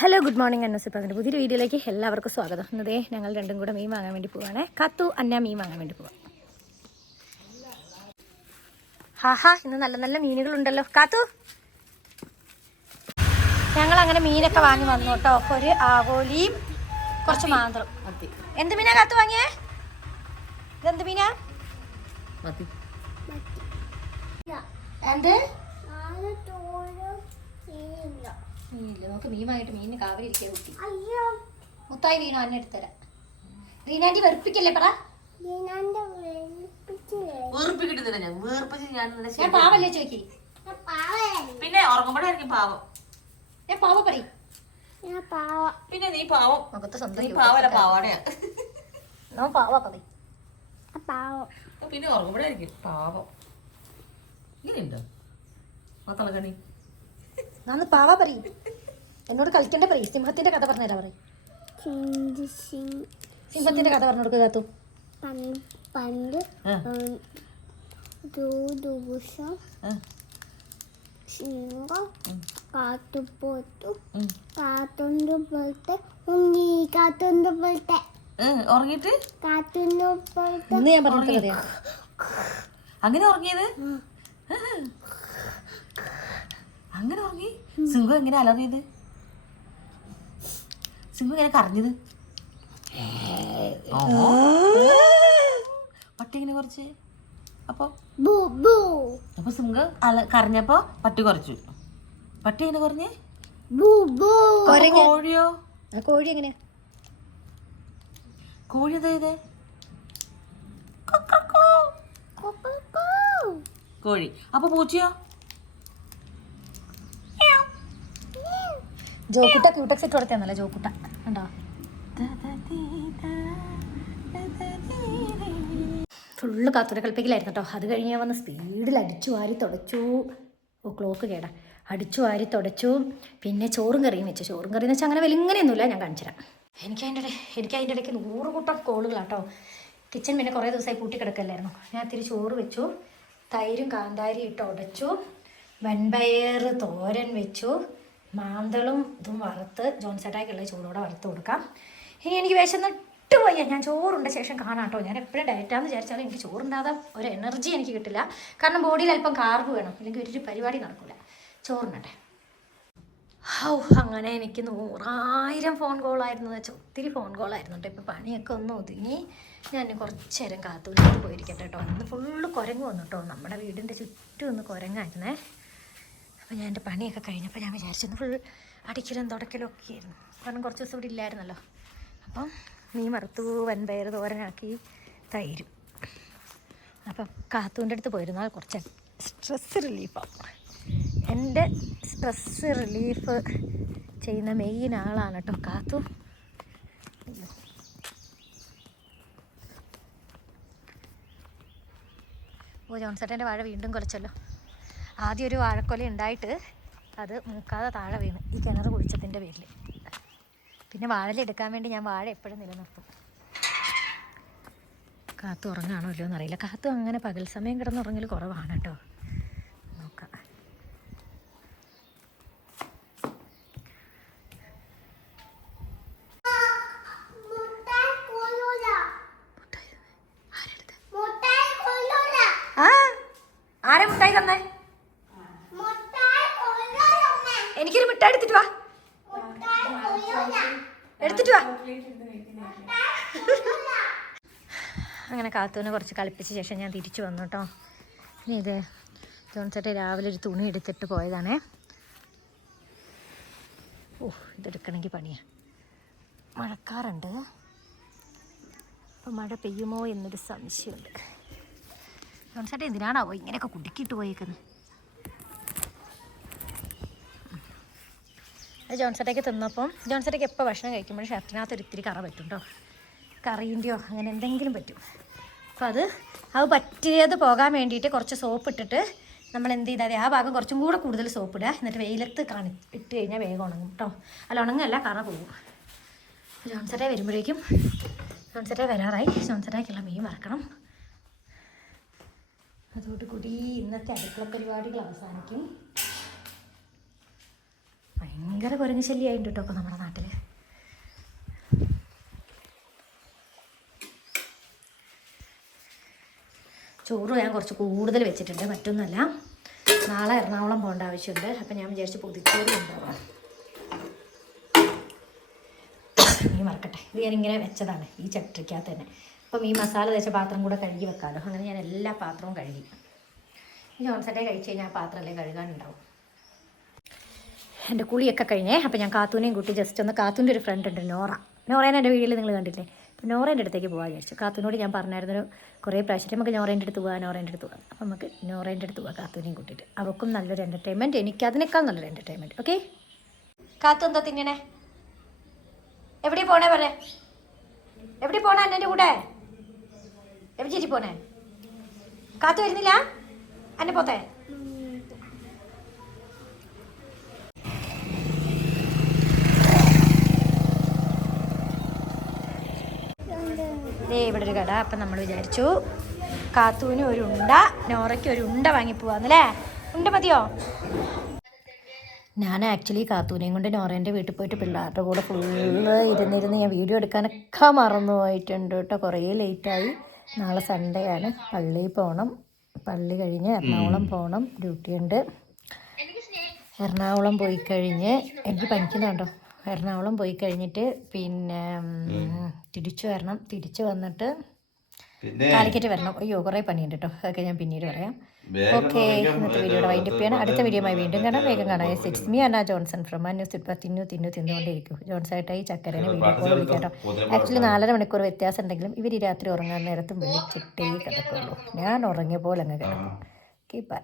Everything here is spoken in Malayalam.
ഹലോ ഗുഡ് മോർണിംഗ് അന്നസ് പറഞ്ഞിട്ട് പുതിയ വീഡിയോയിലേക്ക് എല്ലാവർക്കും സ്വാഗതം. ഇന്നതേ ഞങ്ങൾ രണ്ടും കൂടെ മീൻ വാങ്ങാൻ വേണ്ടി പോവാണേ. കത്തു അന്ന മീൻ വാങ്ങാൻ വേണ്ടി പോവാം. ഹാഹാ ഇന്ന് നല്ല നല്ല മീനുകളുണ്ടല്ലോ. കാത്തു! ഞങ്ങൾ അങ്ങനെ മീനൊക്കെ വാങ്ങി വന്നു കേട്ടോ. ഒരു ആവോലിയും കുറച്ച് മാന്ത്രം എന്ത് മീനാ കാത്തു വാങ്ങിയേ? ഇതെന്ത് മീനാ? മതി എന്ത്? മീനില്ല. നമുക്ക് മീൻ വാങ്ങിയിട്ട് മീനിന് കാവലിരിക്കാൻ കുട്ടി. അയ്യോ. മുത്തായി വീണോ അന്നെ എടുത്തരാം റീനാന്റി വെറുപ്പിക്കല്ലേ പറ? ഞാനെന്റെ വെളുപ്പിച്ചില്ലേ വീർപ്പ് കിട്ടുന്നില്ല ഞാൻ വീർപ്പിച്ച് ഞാൻ നിന്നെ ഞാൻ പാവല്ലേ പാവയാണ് പിന്നെ ഉറങ്ങുമ്പോഴായിരിക്കും പാവം. ഞാൻ പാവ പറയും. ഞാൻ പാവ. പിന്നെ നീ പാവം. മുഖത്ത് നീ പാവല്ല പാവാടയാ. ഞാൻ പാവ. പറയും പിന്നെ ഉറങ്ങുമ്പോഴായിരിക്കും പാവം. ഇങ്ങനെയുണ്ടോ? മത്തളക്കണി ഞാൻ പാവ പറയും. എന്നോട് കളിക്കണ്ട പറയും. സിംഹത്തിന്റെ കഥ പറഞ്ഞുതരാ പറയും. സിംഹത്തിന്റെ കഥ പറഞ്ഞു കൊടുക്കുക കാത്തു. പണ്ട് ദിവസം സിംഹം കാട്ടുപോത്തു. കാത്തുണ്ട് പോലത്തെ ഉണ്ണി കാത്തുണ്ട് പോലത്തെ ഏ, ഉറങ്ങിയിട്ട്? കാത്തുണ്ട് പോലത്തെ ഇന്ന് ഞാൻ അങ്ങനെ ഉറങ്ങിയത്? അങ്ങനെ ഉറങ്ങി? സിംഹം എങ്ങനെ അലറിയത്? സിംഹം ഇങ്ങനെ കരഞ്ഞത്. പട്ടി ഇങ്ങനെ കുറച്ച്. അപ്പൊ ബു ബു. അപ്പൊ സിംഹം അല കരഞ്ഞപ്പോ പട്ടി കുറച്ചു. പട്ടി എങ്ങനെ കുറഞ്ഞേ? ബു ബു. കോഴിയോ? ആ കോഴി എങ്ങനെയാ? കോഴി അതായത് കോഴി. അപ്പൊ പൂച്ചയോ? ജോക്കുട്ട ക്യൂട്ടക്സ് ഇട്ട് കൊടുത്തന്നല്ലേ ജോക്കുട്ട? കണ്ടോ? ഫുള്ള് കാത്തൂരെ കളിപ്പിക്കലായിരുന്നു കേട്ടോ. അത് കഴിഞ്ഞ് വന്ന് സ്പീഡിൽ അടിച്ചു വാരി തുടച്ചു. ഓ ക്ലോക്ക് കേടാ. അടിച്ചു വാരി തുടച്ചു. പിന്നെ ചോറും കറിയും വെച്ചു. ചോറും കറിയെന്ന് വെച്ചാൽ അങ്ങനെ വലിങ്ങനെയൊന്നുമില്ല. ഞാൻ കാണിച്ചുതരാം എനിക്ക് അതിന്റെ ഇടയിൽ എനിക്ക് അതിന്റെ ഇടയ്ക്ക് നൂറ് കൂട്ടം കോളുകളാട്ടോ കിച്ചൺ പിന്നെ കുറേ ദിവസമായി കൂട്ടി കിടക്കല്ലായിരുന്നു. ഞാൻ ഇത്തിരി ചോറ് വെച്ചു. തൈരും കാന്താരിയും ഇട്ട് ഉടച്ചു. വെൺപയർ തോരൻ വെച്ചു. മാന്തളും ഇതും വറുത്ത് ജോൺസേട്ടാക്കുള്ള ചൂടോടെ വറുത്ത് കൊടുക്കാം. ഇനി എനിക്ക് വിശന്നിട്ട് പോയി. ഞാൻ ചോറുണ്ട ശേഷം കാണാം കേട്ടോ. ഞാൻ എപ്പോഴും ഡയറ്റാന്ന് വിചാരിച്ചാലും എനിക്ക് ചോറുണ്ടാകാൻ ഒരു എനർജി എനിക്ക് കിട്ടില്ല. കാരണം ബോഡിയിൽ അല്പം കാർബ് വേണം. ഇല്ലെങ്കിൽ ഒരു പരിപാടി നടക്കില്ല ചോറുണ്ടെ ഹൗ അങ്ങനെ എനിക്ക് നൂറായിരം ഫോൺ കോളായിരുന്നു വെച്ചാൽ ഒത്തിരി ഫോൺ കോളായിരുന്നു കേട്ടോ. ഇപ്പം പണിയൊക്കെ ഒന്ന് ഒതുങ്ങി. ഞാൻ കുറച്ച് നേരം കാത്തുകൊണ്ട് പോയിരിക്കട്ടെ കേട്ടോ. ഇന്ന് ഫുള്ള് കുരങ്ങ് വന്നു കേട്ടോ. നമ്മുടെ വീടിന്റെ ചുറ്റും ഒന്ന് കുരങ്ങായിരുന്നേ. അപ്പോൾ ഞാൻ എന്റെ പണിയൊക്കെ കഴിഞ്ഞപ്പോൾ ഞാൻ വിചാരിച്ചിരുന്നു ഫുൾ അടിക്കലും തുടക്കലും ഒക്കെ ആയിരുന്നു. കാരണം കുറച്ച് ദിവസം ഇവിടെ ഇല്ലായിരുന്നല്ലോ. അപ്പം മീൻ വറുത്തു വൻപയർ തോരനാക്കി തൈരും. അപ്പം കാത്തൂന്റെ അടുത്ത് പോയിരുന്നാൽ കുറച്ച് സ്ട്രെസ് റിലീഫാവും എന്റെ സ്ട്രെസ് റിലീഫ് ചെയ്യുന്ന മെയിൻ ആളാണ് കേട്ടോ കാത്തു. ഓ ജോൺസേട്ടന്റെ വാഴ വീണ്ടും കുലച്ചല്ലോ. ആദ്യം ഒരു വാഴക്കൊല ഉണ്ടായിട്ട് അത് മൂക്കാതെ താഴെ വീണ് ഈ കിണർ കുഴിച്ചതിന്റെ പേരിൽ. പിന്നെ വാഴല എടുക്കാൻ വേണ്ടി ഞാൻ വാഴ എപ്പോഴും നിലനിർത്തും. കാത്തു ഉറങ്ങാണോ ഇല്ലയോ എന്നറിയില്ല കാത്തു അങ്ങനെ പകൽ സമയം കിടന്നുറങ്ങൽ കുറവാണ് കേട്ടോ. നോക്കാം. മുട്ടായി മുട്ടായി ആരെ മിഠായി തന്നേ? മിഠായി എടുത്തിട്ട് വാ. എടുത്തിട്ട് വാ. അങ്ങനെ കാത്തൂനെ കുറച്ച് കളിപ്പിച്ച ശേഷം ഞാൻ തിരിച്ചു വന്നു കേട്ടോ. ഇനി ഇത് ജോൺസേട്ട രാവിലെ ഒരു തുണി എടുത്തിട്ട് പോയതാണേ. ഓ ഇതെടുക്കണമെങ്കിൽ പണിയാ. മഴക്കാറുണ്ട്. അപ്പം മഴ പെയ്യുമോ എന്നൊരു സംശയമുണ്ട്. ജോൺസേട്ട എന്തിനാണാവോ ഇങ്ങനെയൊക്കെ കുടുക്കിയിട്ട് പോയേക്കുന്നത്? അത് ജോൺസേട്ടയ്ക്ക് തിന്നപ്പം ജോൺസേട്ടയ്ക്ക് എപ്പോൾ ഭക്ഷണം കഴിക്കുമ്പോഴും ഷർട്ടിനകത്ത് ഒരിത്തിരി കറ പറ്റും കേട്ടോ അങ്ങനെ എന്തെങ്കിലും പറ്റും. അപ്പോൾ അത് അത് പറ്റിയത് പോകാൻ വേണ്ടിയിട്ട് കുറച്ച് സോപ്പ് ഇട്ടിട്ട് നമ്മൾ എന്ത് ചെയ്താൽ ആ ഭാഗം കുറച്ചും കൂടെ കൂടുതൽ സോപ്പ് ഇടുക എന്നിട്ട് വെയിലത്ത് കാണി ഇട്ട് കഴിഞ്ഞാൽ വേഗം ഉണങ്ങും കേട്ടോ അല്ല ഉണങ്ങല്ല കറ പോകും. ജോൺസേട്ട വരുമ്പോഴേക്കും ജോൺസേട്ട വരാറായി. ജോൺസേട്ടയ്ക്കുള്ള മീൻ വറക്കണം. അതോടുകൂടി ഇന്നത്തെ അടുക്കള പരിപാടികൾ അവസാനിക്കും. ഭയങ്കര കുരങ്ങ് ശല്യമായിട്ടുണ്ട് കേട്ടോ നമ്മുടെ നാട്ടിൽ ചോറ് ഞാൻ കുറച്ച് കൂടുതൽ വെച്ചിട്ടുണ്ട് മറ്റൊന്നുമല്ല. നാളെ എറണാകുളം പോകേണ്ട ആവശ്യമുണ്ട്. അപ്പം ഞാൻ വിചാരിച്ച് പൊതിച്ചോറ് കൊണ്ടുപോകാം ഈ മറക്കട്ടെ ഇത് ഞാനിങ്ങനെ വെച്ചതാണ് ഈ ചട്ടിക്കകത്ത് തന്നെ. അപ്പം ഈ മസാല തേച്ച പാത്രം കൂടെ കഴുകി വെക്കാമല്ലോ അങ്ങനെ ഞാൻ എല്ലാ പാത്രവും കഴുകി. ഈ ജോൺസറ്റെ കഴിച്ച് കഴിഞ്ഞാൽ ആ പാത്രമല്ലേ കഴുകാനുണ്ടാവും. എന്റെ കുളിയൊക്കെ കഴിഞ്ഞേ അപ്പം ഞാൻ കാത്തൂനെയും കൂട്ടി ജസ്റ്റ് ഒന്ന് കാത്തൂന്റെ ഒരു ഫ്രണ്ട് ഉണ്ട് നോറ. നോറേനെ എന്റെ വീട്ടിൽ നിങ്ങൾ കണ്ടില്ലേ? അപ്പോൾ നോറേന്റെ അടുത്തേക്ക് പോകാൻ വിചാരിച്ചു. കാത്തൂനോട് ഞാൻ പറഞ്ഞായിരുന്നു കുറേ പ്രാവശ്യം നമുക്ക് നോറേന്റെ അടുത്ത് പോകാം നോറേന്റെ അടുത്ത് പോകാം അപ്പം നമുക്ക് നോറേന്റെ അടുത്ത് പോകാം കാത്തൂനെയും കൂട്ടിയിട്ട്. അവർക്കും നല്ലൊരു എന്റർടൈൻമെന്റ് എനിക്ക് അതിനേക്കാൾ നല്ലൊരു എന്റർടൈൻമെന്റ് ഓക്കെ കാത്തു എന്താ തിന്നണേ? എവിടെ പോണേ പറ എവിടെ പോണേ എന്റെ കൂടെ? എവിടെ ചേച്ചി പോണേ? കാത്തു വരുന്നില്ല? എന്നെ പോത്തേ? ദേ ഇവിടെ ഒരു കട. അപ്പം നമ്മൾ വിചാരിച്ചു കാത്തൂന് ഒരു ഉണ്ട നോറയ്ക്ക് ഒരു ഉണ്ട വാങ്ങിപ്പോവാന്നല്ലേ ഉണ്ട മതിയോ? ഞാൻ ആക്ച്വലി കാത്തൂനെയും കൊണ്ട് നോറേന്റെ വീട്ടിൽ പോയിട്ട് പിള്ളേരുടെ കൂടെ ഫുള്ള് ഇരുന്നിരുന്ന് ഞാൻ വീഡിയോ എടുക്കാനൊക്കെ മറന്നു പോയിട്ടുണ്ട് കേട്ടോ. കുറേ ലേറ്റായി നാളെ സൺഡേ ആണ്. പള്ളിയിൽ പോകണം പള്ളി കഴിഞ്ഞ് എറണാകുളം പോകണം ഡ്യൂട്ടിയുണ്ട്. എറണാകുളം പോയി കഴിഞ്ഞ് എനിക്ക് പനിക്കുന്നുണ്ടോ എറണാകുളം പോയി കഴിഞ്ഞിട്ട് പിന്നെ തിരിച്ചു വരണം. തിരിച്ചു വന്നിട്ട് കാലിക്കറ്റ് വരണം. അയ്യോ കുറേ പണിയുണ്ട് കേട്ടോ. അതൊക്കെ ഞാൻ പിന്നീട് പറയാം. ഓക്കെ ഇന്നത്തെ വീഡിയോയുടെ വൈൻഡപ്പ് ചെയ്യണം. അടുത്ത വീഡിയോയുമായി വീണ്ടും കാണാം. വേഗം കാണാം. It's me Anna Johnson from ഇപ്പം തിന്നു തിന്നു തിന്നുകൊണ്ടിരിക്കും ജോൺസായിട്ടായി ചക്കരനെ വീഡിയോ കോൾ വിളിക്കാട്ടോ ആക്ച്വലി നാലര മണിക്കൂർ വ്യത്യാസം ഉണ്ടെങ്കിലും ഇവർ രാത്രി ഉറങ്ങാൻ നേരത്തും വിളിച്ചിട്ടേ കിടക്കുള്ളൂ. ഞാൻ ഉറങ്ങിയ പോലെ അങ്ങ് കിടക്കും. Okay bye